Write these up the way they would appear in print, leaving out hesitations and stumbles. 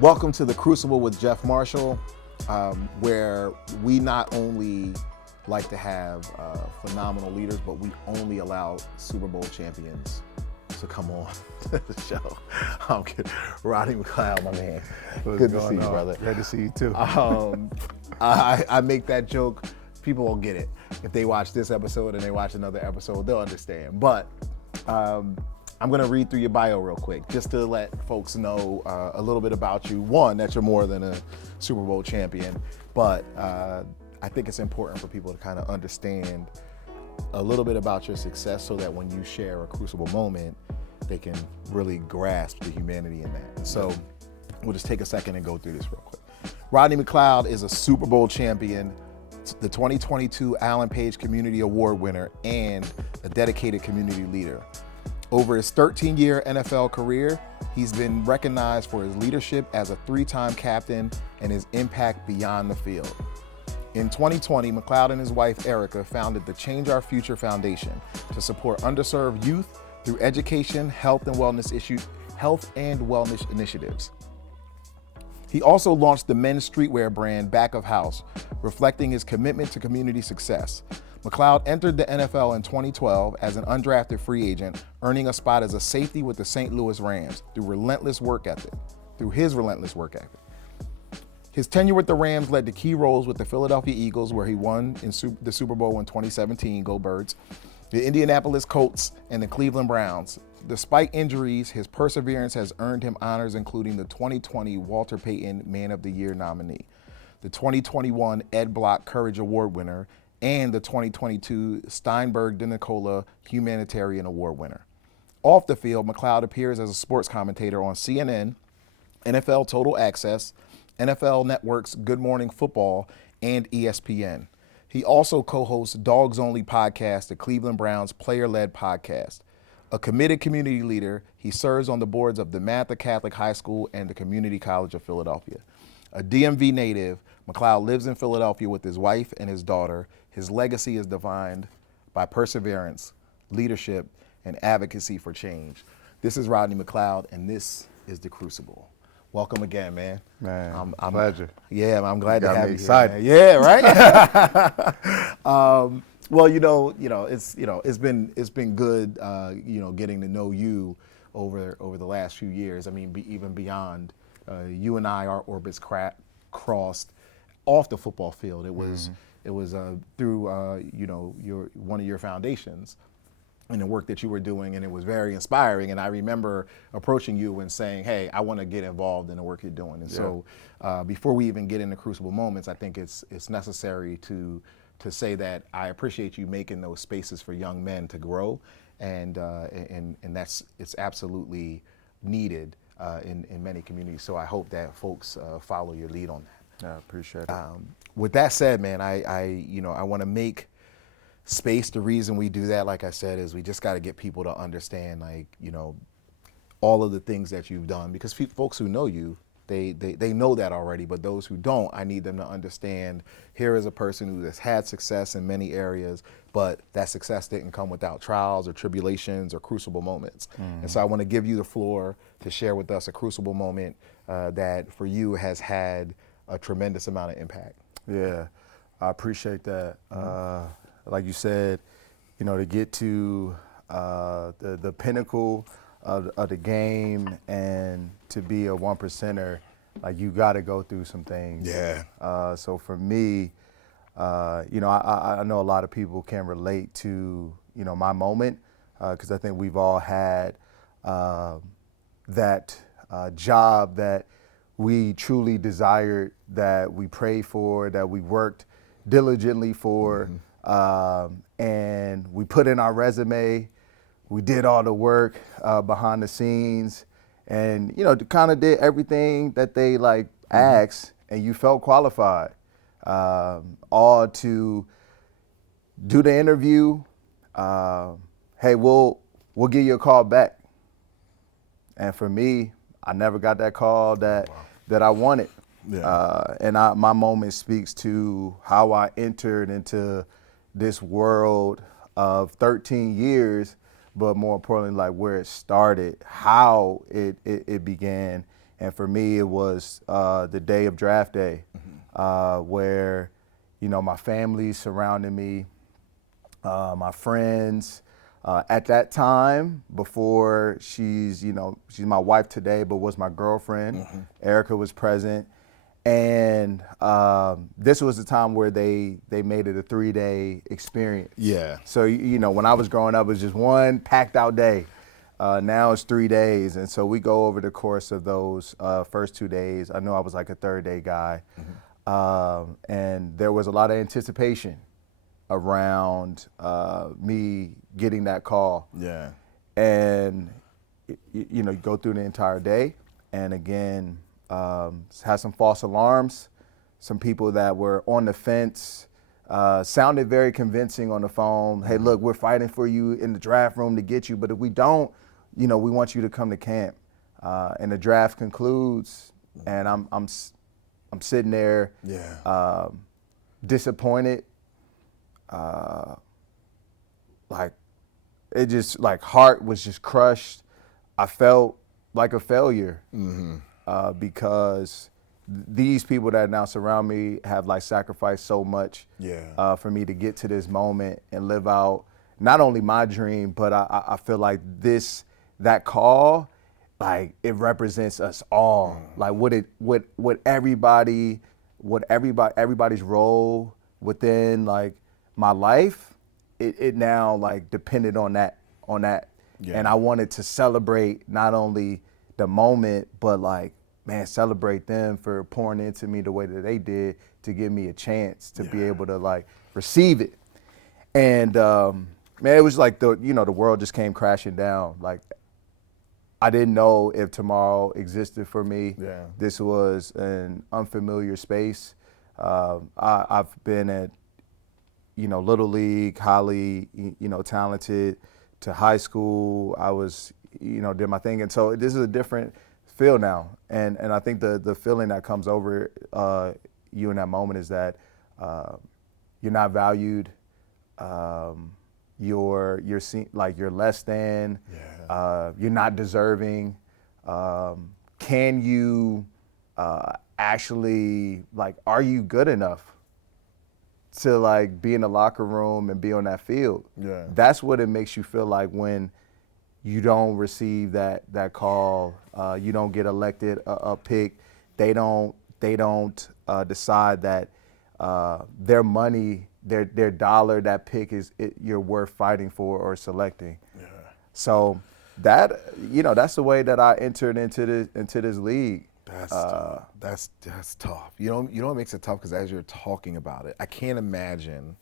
Welcome to the Crucible with Jeff Marshall, where we not only like to have phenomenal leaders, but we only allow Super Bowl champions to come on the show. I'm kidding. Rodney McLeod, my man. Good to see you, brother. Good to see you too. I make that joke. People will get it. If they watch this episode and they watch another episode, they'll understand. But I'm going to read through your bio real quick, just to let folks know a little bit about you. One, that you're more than a Super Bowl champion, but I think it's important for people to kind of understand a little bit about your success so that when you share a crucible moment, they can really grasp the humanity in that. And so we'll just take a second and go through this real quick. Rodney McLeod is a Super Bowl champion, the 2022 Allen Page Community Award winner, and a dedicated community leader. Over his 13-year NFL career, he's been recognized for his leadership as a 3-time captain and his impact beyond the field. In 2020, McLeod and his wife, Erica, founded the Change Our Future Foundation to support underserved youth through education, health and wellness initiatives. He also launched the men's streetwear brand Back of House, reflecting his commitment to community success. McLeod entered the NFL in 2012 as an undrafted free agent, earning a spot as a safety with the St. Louis Rams through his relentless work ethic. His tenure with the Rams led to key roles with the Philadelphia Eagles, where he won in the Super Bowl in 2017, go Birds, the Indianapolis Colts, and the Cleveland Browns. Despite injuries, his perseverance has earned him honors including the 2020 Walter Payton Man of the Year nominee, the 2021 Ed Block Courage Award winner, and the 2022 Steinberg DeNicola Humanitarian Award winner. Off the field, McLeod appears as a sports commentator on CNN, NFL Total Access, NFL Network's Good Morning Football, and ESPN. He also co-hosts Dogs Only podcast, the Cleveland Browns player-led podcast. A committed community leader, he serves on the boards of the Matha Catholic High School and the Community College of Philadelphia. A DMV native, McLeod lives in Philadelphia with his wife and his daughter. His legacy is defined by perseverance, leadership, and advocacy for change. This is Rodney McLeod, and this is The Crucible. Welcome again, man. Man, pleasure. Yeah, I'm glad to have you excited. here. Man. Yeah, right. Well, it's been good, getting to know you over the last few years. I mean, even beyond you and I, our orbits crossed off the football field. It was through one of your foundations and the work that you were doing, and it was very inspiring. And I remember approaching you and saying, "Hey, I want to get involved in the work you're doing." And so, before we even get into Crucible Moments, I think it's necessary to say that I appreciate you making those spaces for young men to grow, and it's absolutely needed in many communities. So I hope that folks follow your lead on that. I appreciate it. With that said, man, I want to make space. The reason we do that, like I said, is we just got to get people to understand, all of the things that you've done, because folks who know you, they know that already, but those who don't, I need them to understand, here is a person who has had success in many areas, but that success didn't come without trials or tribulations or crucible moments. Mm-hmm. And so I want to give you the floor to share with us a crucible moment that for you has had a tremendous amount of impact. Yeah, I appreciate that. Like you said, to get to the pinnacle of the game and to be a 1%er, you got to go through some things. Yeah. So for me, I know a lot of people can relate to, my moment, because I think we've all had that job that we truly desired, that we prayed for, that we worked diligently for, and we put in our resume. We did all the work behind the scenes, and kind of did everything that they asked, and you felt qualified. All to do the interview. Hey, we'll give you a call back. And for me, I never got that call that I wanted. Yeah. And my moment speaks to how I entered into this world of 13 years, but more importantly, where it started, how it began, And for me, it was the day of draft day, where, my family surrounded me, my friends. At that time, before she's my wife today, but was my girlfriend, Erica was present. And this was the time where they made it a 3-day experience. Yeah. So, when I was growing up, it was just one packed out day. Now it's 3 days. And so we go over the course of those first 2 days. I know I was like a third day guy. And there was a lot of anticipation around me getting that call. Yeah. And, you go through the entire day. And again, had some false alarms, some people that were on the fence, sounded very convincing on the phone. Hey, look, we're fighting for you in the draft room to get you, but if we don't, we want you to come to camp. And the draft concludes, and I'm sitting there, disappointed, like it just heart was just crushed. I felt like a failure. Because these people that now surround me have sacrificed so much for me to get to this moment and live out not only my dream, but I feel like that call, it represents us all. Everybody's role within my life, it now depended on that. And I wanted to celebrate not only the moment, but celebrate them for pouring into me the way that they did to give me a chance to be able to receive it. And it was the world just came crashing down. I didn't know if tomorrow existed for me. Yeah. This was an unfamiliar space. I've been at, Little League, highly, talented, to high school. I was, did my thing. And so this is a different feel now. And I think the feeling that comes over you in that moment is that you're not valued. You're seen you're less than. You're not deserving. Can you actually are you good enough to be in the locker room and be on that field? Yeah. That's what it makes you feel like when you don't receive that call, you don't get elected a pick. They don't decide that their money, their dollar, that pick you're worth fighting for or selecting. Yeah. So that's the way that I entered into this league. That's tough. That's tough. You know what makes it tough? Because as you're talking about it, I can't imagine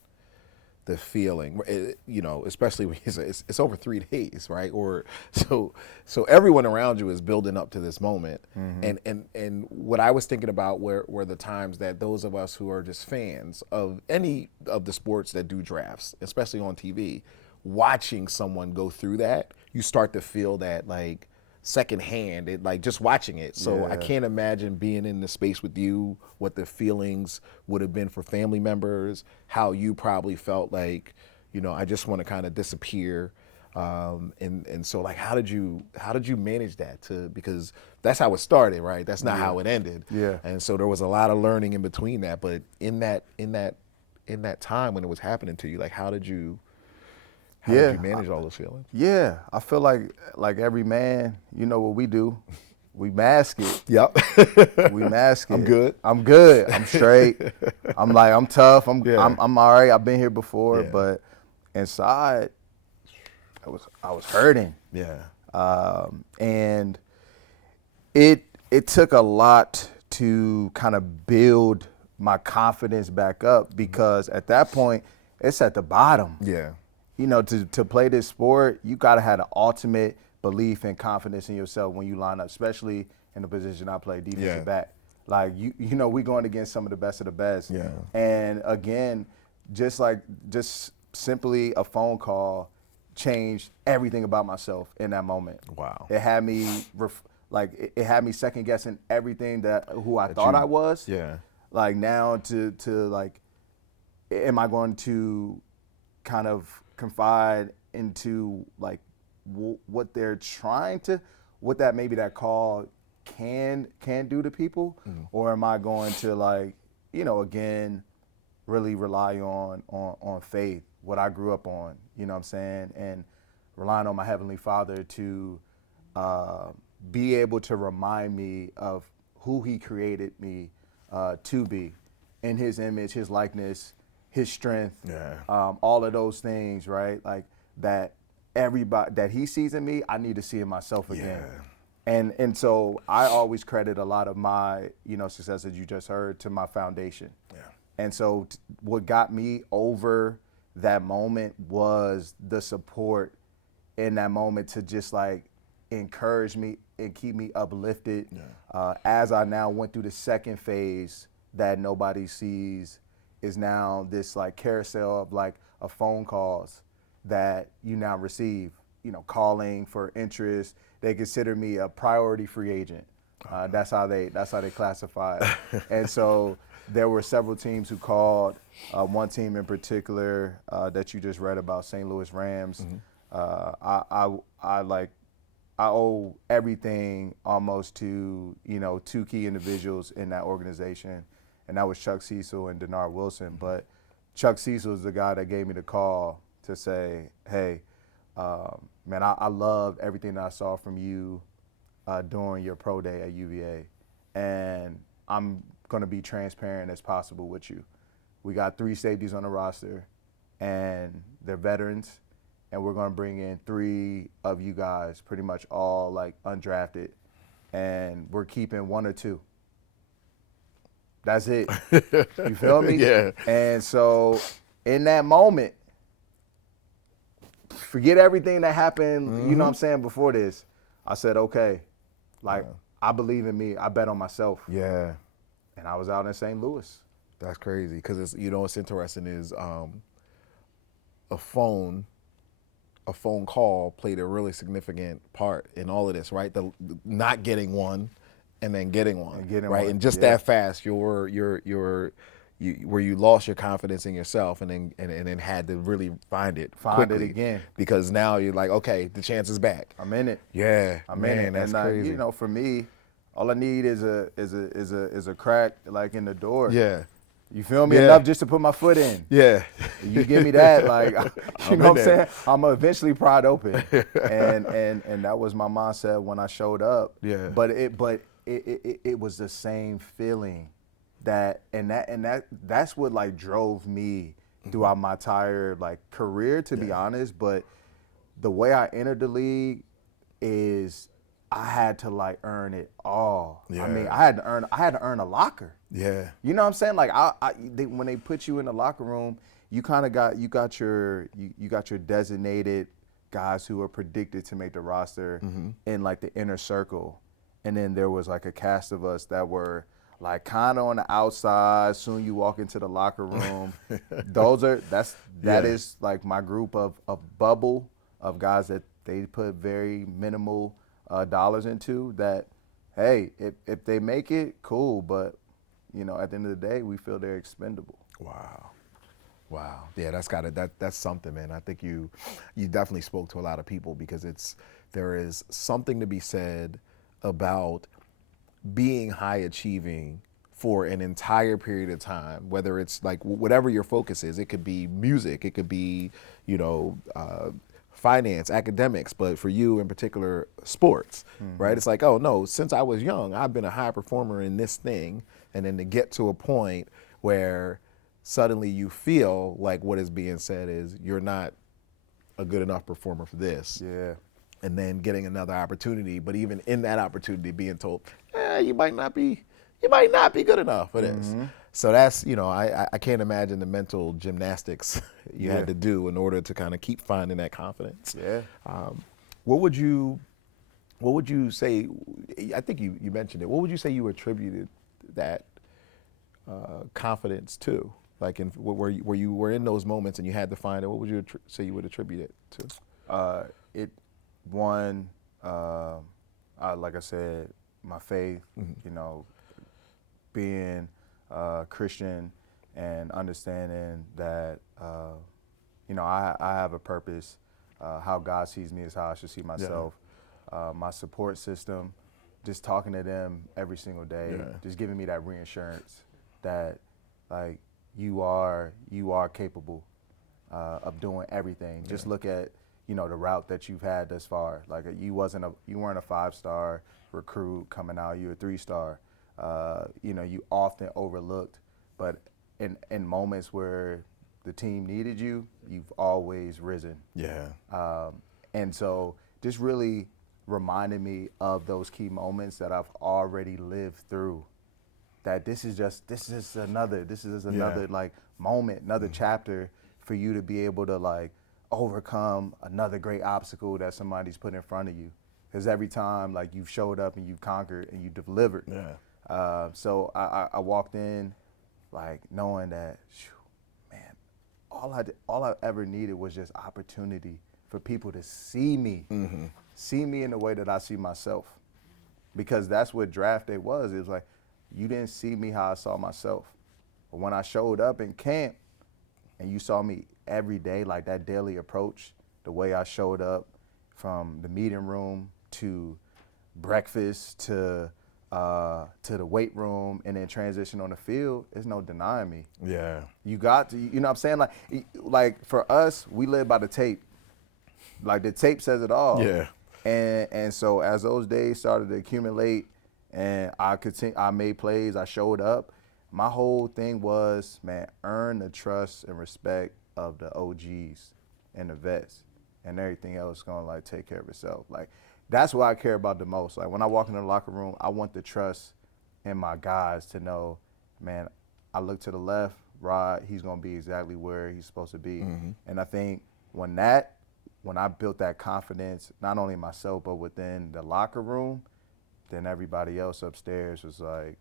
the feeling, especially when it's over 3 days, right? Or so everyone around you is building up to this moment. And what I was thinking about were the times that those of us who are just fans of any of the sports that do drafts, especially on TV, watching someone go through that, you start to feel that secondhand, just watching it. So I can't imagine being in the space with you, what the feelings would have been for family members, how you probably felt I just want to kind of disappear. And so how did you manage that because that's how it started, right? That's not how it ended. Yeah. And so there was a lot of learning in between that, but in that time when it was happening to you, how did you manage all those feelings? Yeah, I feel like every man, what we do, we mask it. Yep. We mask it. I'm good. I'm straight. I'm tough. I'm all right. I've been here before, but inside, I was hurting. Yeah. And it took a lot to kind of build my confidence back up because at that point, it's at the bottom. Yeah. To play this sport, you got to have the ultimate belief and confidence in yourself when you line up, especially in the position I play, defensive back. We going against some of the best of the best. Yeah. And again, just simply a phone call changed everything about myself in that moment. Wow. It had me it had me second guessing everything who I thought I was. Yeah. Now to am I going to kind of confide into what they're trying to, what that maybe that call can do to people, or am I going to, like, again, really rely on faith, what I grew up on, you know what I'm saying, and relying on my Heavenly Father to be able to remind me of who He created me to be, in His image, His likeness, His strength, all of those things, right? Like that everybody that He sees in me, I need to see in myself again. And so I always credit a lot of my, success, as you just heard, to my foundation. And so what got me over that moment was the support in that moment to just like encourage me and keep me uplifted as I now went through the second phase that nobody sees, is now this like carousel of like of phone calls that you now receive, calling for interest. They consider me a priority free agent. That's how they classify it. And so there were several teams who called. One team in particular that you just read about, St. Louis Rams. I owe everything almost to two key individuals in that organization, and that was Chuck Cecil and Denard Wilson. But Chuck Cecil is the guy that gave me the call to say, hey, man, I loved everything that I saw from you during your pro day at UVA, and I'm going to be transparent as possible with you. We got 3 safeties on the roster, and they're veterans, and we're going to bring in 3 of you guys, pretty much all like undrafted, and we're keeping 1 or 2. That's it. You feel me? Yeah. And so in that moment, forget everything that happened, you know what I'm saying, before this. I said, okay, like, I believe in me. I bet on myself. Yeah. And I was out in St. Louis. That's crazy, because it's, what's interesting is a phone call played a really significant part in all of this, right? The not getting one and then getting one, right? And just that fast, where you lost your confidence in yourself, and then had to really find it quickly again, because now you're like, okay, the chance is back. I'm in it. Yeah, I'm in it. That's crazy. For me, all I need is a crack like in the door. Yeah. You feel me? Enough just to put my foot in. Yeah. You give me that, like, you know what I'm saying? I'm eventually pried open. And that was my mindset when I showed up. Yeah. But it was the same feeling that's what like drove me throughout my entire like career, to be honest. But the way I entered the league is I had to like earn it all. Yeah. I mean, I had to earn a locker. Yeah. You know what I'm saying? Like when they put you in the locker room, you kind of got your designated guys who are predicted to make the roster in like the inner circle, and then there was like a cast of us that were like kind of on the outside. Soon you walk into the locker room. That is like my group of bubble of guys that they put very minimal dollars into. That, hey, if they make it, cool, but at the end of the day, we feel they're expendable. Wow. Yeah, that's something, man. I think you definitely spoke to a lot of people, because there is something to be said about being high achieving for an entire period of time, whether it's like whatever your focus is. It could be music, it could be, finance, academics, but for you in particular, sports, right? It's like, oh no, since I was young, I've been a high performer in this thing. And then to get to a point where suddenly you feel like what is being said is you're not a good enough performer for this. Yeah. And then getting another opportunity, but even in that opportunity being told, you might not be good enough for this. So that's, I can't imagine the mental gymnastics you had to do in order to kind of keep finding that confidence. Yeah. What would you say, I think you mentioned it, what would you say you attributed that confidence to? Like where you were in those moments and you had to find it, what would you say you would attribute it to? Like I said, my faith, being Christian and understanding that, I have a purpose. How God sees me is how I should see myself. My support system, just talking to them every single day, just giving me that reassurance that like you are capable of doing everything. Just look at, you know, the route that you've had thus far. Like you weren't a 5-star recruit coming out, you were a 3-star. You know, you often overlooked, but in moments where the team needed you, you've always risen. Yeah. And so just really reminded me of those key moments that I've already lived through. That this is another like moment, another chapter for you to be able to like overcome another great obstacle that somebody's put in front of you. Because every time like you've showed up and you've conquered and you delivered. Yeah. So I walked in like knowing that, man, all I ever needed was just opportunity for people to see me in the way that I see myself. Because that's what draft day was. It was like, you didn't see me how I saw myself. But when I showed up in camp and you saw me every day, like that daily approach, the way I showed up from the meeting room to breakfast to the weight room and then transition on the field, there's no denying me. Yeah. You got to, you know what I'm saying? Like for us, we live by the tape. Like the tape says it all. Yeah. And so as those days started to accumulate and I made plays, I showed up, my whole thing was, man, earn the trust and respect of the OGs and the vets, and everything else gonna like take care of itself. Like that's what I care about the most. Like when I walk into the locker room, I want the trust in my guys to know, man, I look to the left, Rod, he's gonna be exactly where he's supposed to be. And I think when I built that confidence, not only in myself, but within the locker room, then everybody else upstairs was like,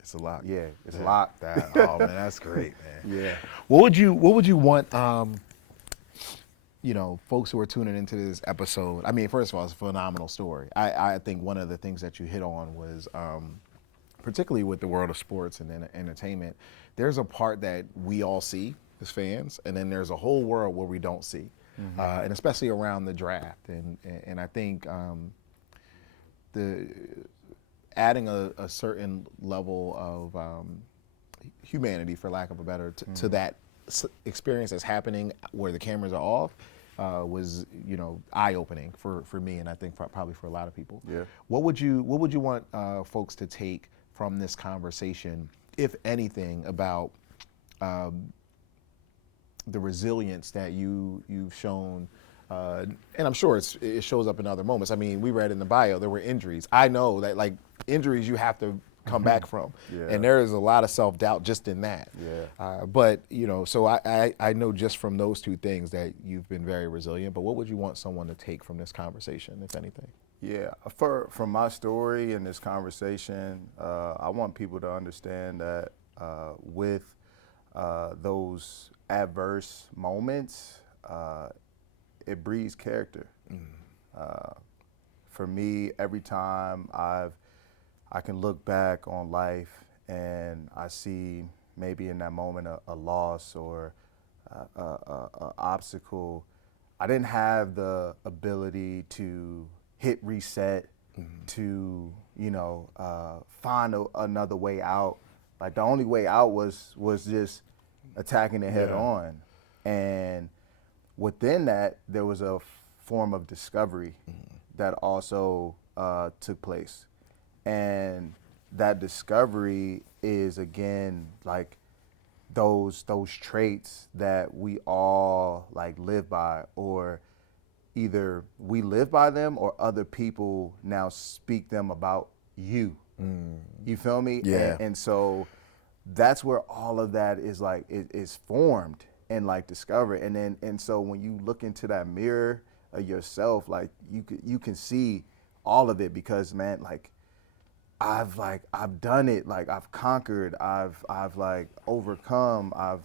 it's a lot. Yeah, it's a lot. Oh man, that's great, man. Yeah. What would you want, you know, folks who are tuning into this episode? I mean, first of all, it's a phenomenal story. I think one of the things that you hit on was, particularly with the world of sports and entertainment, there's a part that we all see as fans, and then there's a whole world where we don't see. And especially around the draft. And I think adding a certain level of humanity, for lack of a better, to that experience that's happening where the cameras are off was, you know, eye-opening for me, and I think probably for a lot of people. Yeah. What would you want folks to take from this conversation, if anything, about the resilience that you've shown, and I'm sure it shows up in other moments. I mean, we read in the bio there were injuries. I know that like injuries you have to come back from, and there is a lot of self-doubt just in that. But you know, so I know just from those two things that you've been very resilient. But what would you want someone to take from this conversation, if anything? Yeah, from my story and this conversation, I want people to understand that with those adverse moments, it breeds character. For me, every time I can look back on life and I see maybe in that moment a loss or a obstacle, I didn't have the ability to hit reset, to find another way out. Like the only way out was just attacking it head on. And within that, there was a form of discovery that also took place. And that discovery is, again, like those traits that we all like live by, or either we live by them or other people now speak them about you. You feel me? Yeah. And so that's where all of that is like is formed and like discovered. And so when you look into that mirror of yourself, like you can see all of it, because man, like I've done it, like I've conquered, I've like overcome, I've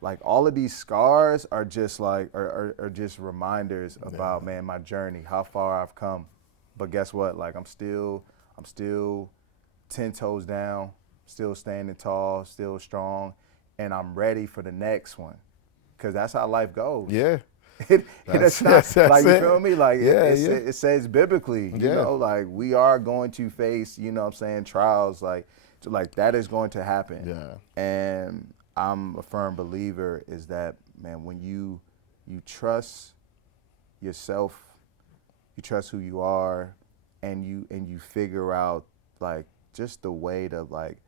like all of these scars are just like are just reminders about man, my journey, how far I've come. But guess what? Like I'm still 10 toes down, still standing tall, still strong, and I'm ready for the next one, because that's how life goes. Yeah. It's not like, you feel me? Like it says biblically, you know, like we are going to face, you know what I'm saying, trials, like that is going to happen. Yeah. And I'm a firm believer is that, man, when you trust yourself, you trust who you are, and you figure out like just the way to like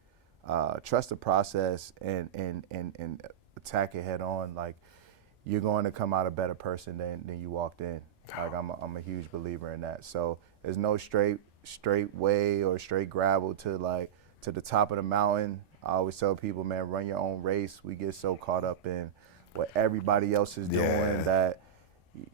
trust the process and attack it head on, like you're going to come out a better person than you walked in. Like I'm a huge believer in that. So there's no straight way or straight gravel to the top of the mountain. I always tell people, man, run your own race. We get so caught up in what everybody else is doing that,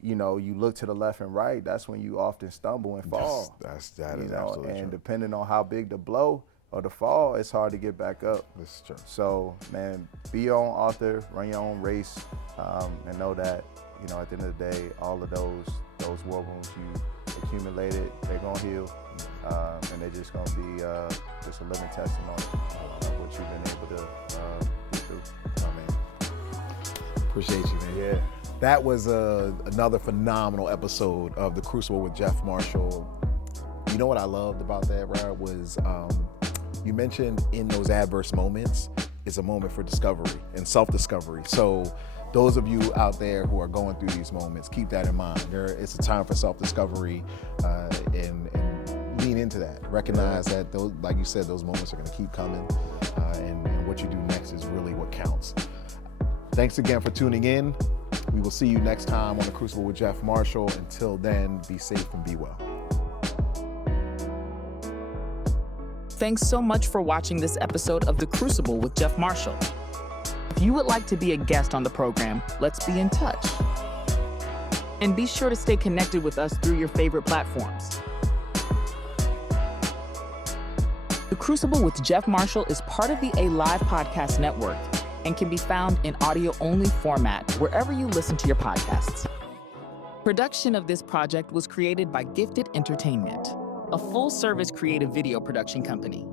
you know, you look to the left and right. That's when you often stumble and fall. That is absolutely true. Depending on how big the blow or the fall, it's hard to get back up. That's true. So, man, be your own author, run your own race, and know that, you know, at the end of the day, all of those war wounds you accumulated, they're gonna heal, and they're just gonna be just a living testimony of what you've been able to get through. Oh, man. Appreciate you, man. Yeah. That was another phenomenal episode of The Crucible with Jeff Marshall. You know what I loved about that, Rod, was you mentioned in those adverse moments is a moment for discovery and self-discovery. So those of you out there who are going through these moments, keep that in mind. It's a time for self-discovery and lean into that. Recognize that, those, like you said, those moments are going to keep coming, and what you do next is really what counts. Thanks again for tuning in. We will see you next time on The Crucible with Jeff Marshall. Until then, be safe and be well. Thanks so much for watching this episode of The Crucible with Jeff Marshall. If you would like to be a guest on the program, let's be in touch. And be sure to stay connected with us through your favorite platforms. The Crucible with Jeff Marshall is part of the A Live Podcast Network and can be found in audio-only format wherever you listen to your podcasts. Production of this project was created by Gifted Entertainment, a full-service creative video production company.